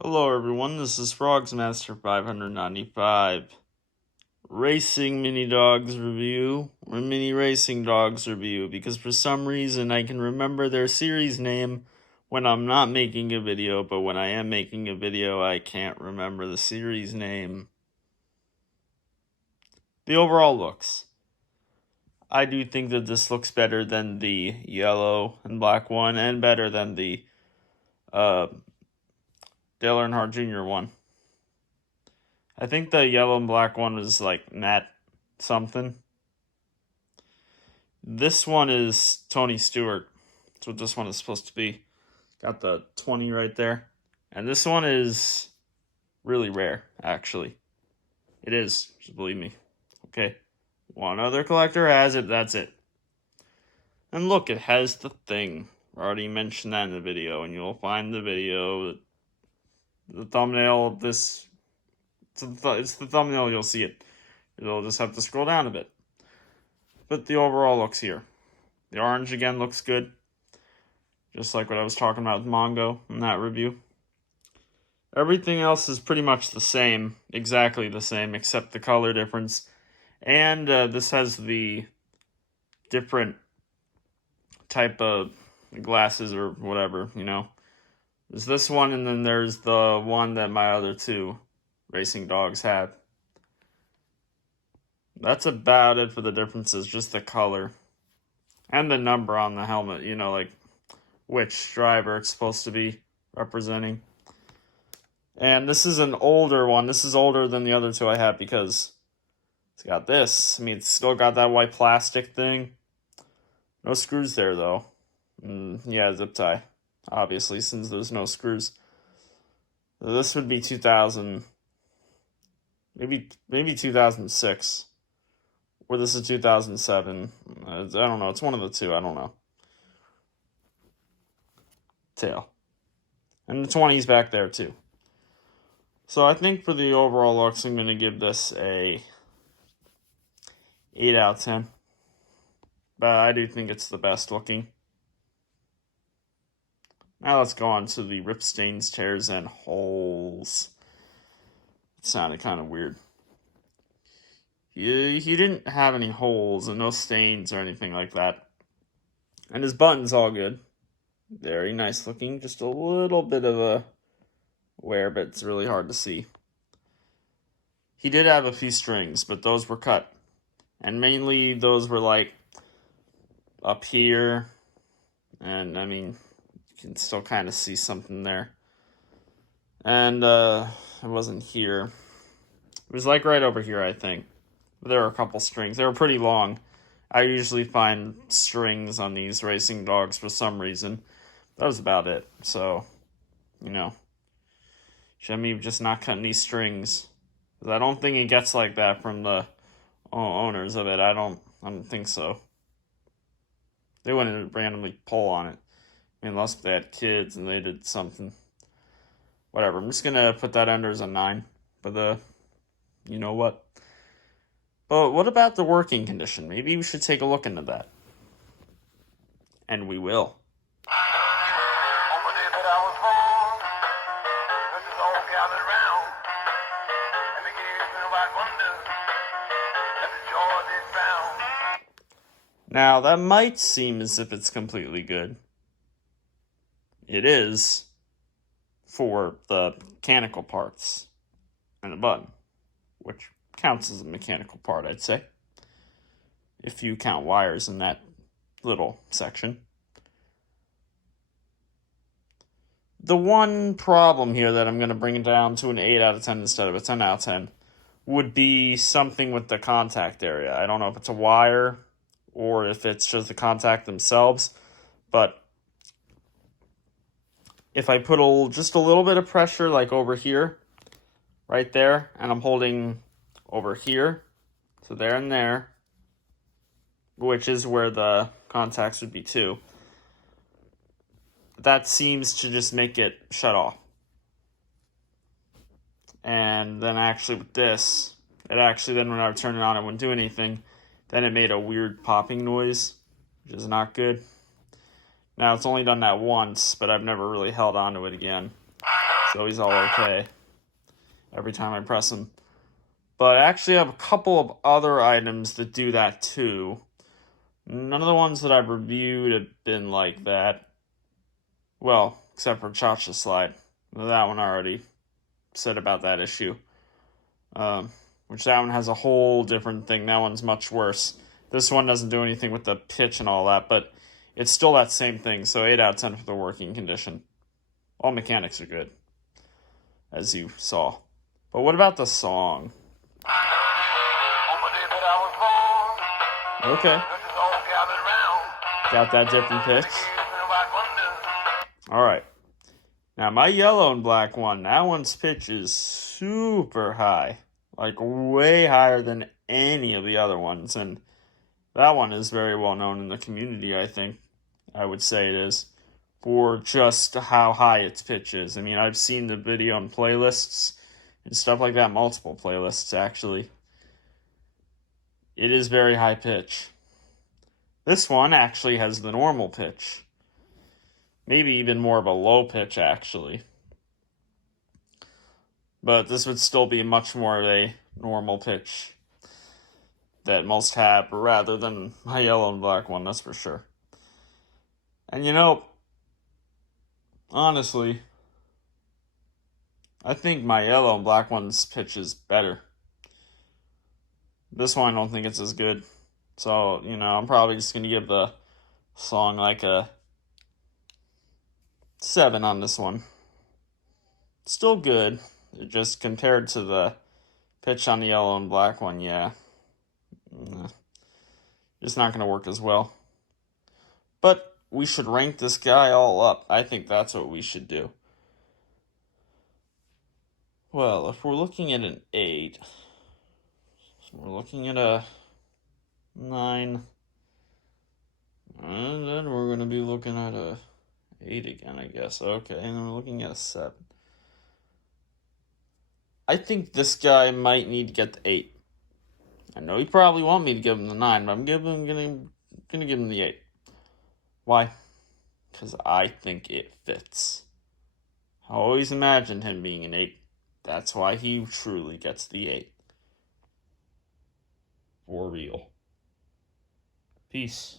Hello everyone, this is Frogs Master 595 Racing Mini Dogs Review, or Mini Racing Dogs Review, because for some reason I can remember their series name when I'm not making a video, but when I am making a video I can't remember the series name. The overall looks. I do think that this looks better than the yellow and black one, and better than the Dale Earnhardt Jr. one. I think the yellow and black one was like Nat something. This one is Tony Stewart. That's what this one is supposed to be. Got the 20 right there. And this one is really rare, actually. It is, just believe me. Okay. One other collector has it, that's it. And look, it has the thing. I already mentioned that in the video, and you'll find the video. The thumbnail of this. It's the thumbnail, you'll see it. You'll just have to scroll down a bit. But the overall looks here. The orange again looks good. Just like what I was talking about with Mongo in that review. Everything else is pretty much the same. Exactly the same, except the color difference. And this has the different type of glasses or whatever, you know. There's this one, and then there's the one that my other two racing dogs have. That's about it for the differences, just the color. And the number on the helmet, you know, like which driver it's supposed to be representing. And this is an older one. This is older than the other two I have because it's got this. I mean, it's still got that white plastic thing. No screws there, though. Yeah, zip tie, obviously, since there's no screws. So this would be 2000, maybe 2006. Or this is 2007. I don't know. It's one of the two. I don't know. Tail. And the 20's back there, too. So I think for the overall looks, I'm going to give this a 8 out of 10. But I do think it's the best looking. Now let's go on to the rip stains, tears, and holes. It sounded kind of weird. He didn't have any holes and no stains or anything like that. And his button's all good. Very nice looking. Just a little bit of a wear, but it's really hard to see. He did have a few strings, but those were cut. And mainly those were like up here. And I mean, you can still kind of see something there. And it wasn't here. It was like right over here, I think. There were a couple strings. They were pretty long. I usually find strings on these racing dogs for some reason. That was about it. So, you know, Jimmy just not cutting these strings. I don't think it gets like that from the owners of it. I don't think so. They wouldn't randomly pull on it. I mean, unless they had kids and they did something. Whatever. I'm just going to put that under as a 9. But you know what? But what about the working condition? Maybe we should take a look into that. And we will. Now, that might seem as if it's completely good. It is for the mechanical parts and the button, which counts as a mechanical part, I'd say, if you count wires in that little section. The one problem here that I'm going to bring it down to an 8 out of 10 instead of a 10 out of 10 would be something with the contact area. I don't know if it's a wire or if it's just the contact themselves, but if I put just a little bit of pressure, like over here, right there, and I'm holding over here, so there and there, which is where the contacts would be too, that seems to just make it shut off. And then actually with this, it actually then when I would turn it on, it wouldn't do anything. Then it made a weird popping noise, which is not good. Now, it's only done that once, but I've never really held on to it again. So he's all okay every time I press him. But I actually have a couple of other items that do that too. None of the ones that I've reviewed have been like that. Well, except for Cha-Cha Slide. That one I already said about that issue. Which that one has a whole different thing. That one's much worse. This one doesn't do anything with the pitch and all that, but it's still that same thing. So 8 out of 10 for the working condition. All mechanics are good, as you saw. But what about the song? Okay. Got that different pitch. Alright. Now, my yellow and black one, that one's pitch is super high. Like, way higher than any of the other ones. And that one is very well known in the community, I think. I would say it is. For just how high its pitch is. I mean, I've seen the video on playlists and stuff like that. Multiple playlists, actually. It is very high pitch. This one actually has the normal pitch. Maybe even more of a low pitch, actually. But this would still be much more of a normal pitch that most have, rather than my yellow and black one, that's for sure. And you know, honestly, I think my yellow and black one's pitch is better. This one I don't think it's as good. So, you know, I'm probably just going to give the song like a 7 on this one. Still good. It just compared to the pitch on the yellow and black one, yeah. It's not going to work as well. But we should rank this guy all up. I think that's what we should do. Well, if we're looking at an 8, we're looking at a 9, and then we're going to be looking at a 8 again, I guess. Okay, and then we're looking at a 7. I think this guy might need to get the 8. I know you probably want me to give him the 9, but I'm gonna give him the 8. Why? Because I think it fits. I always imagined him being an 8. That's why he truly gets the 8. For real. Peace.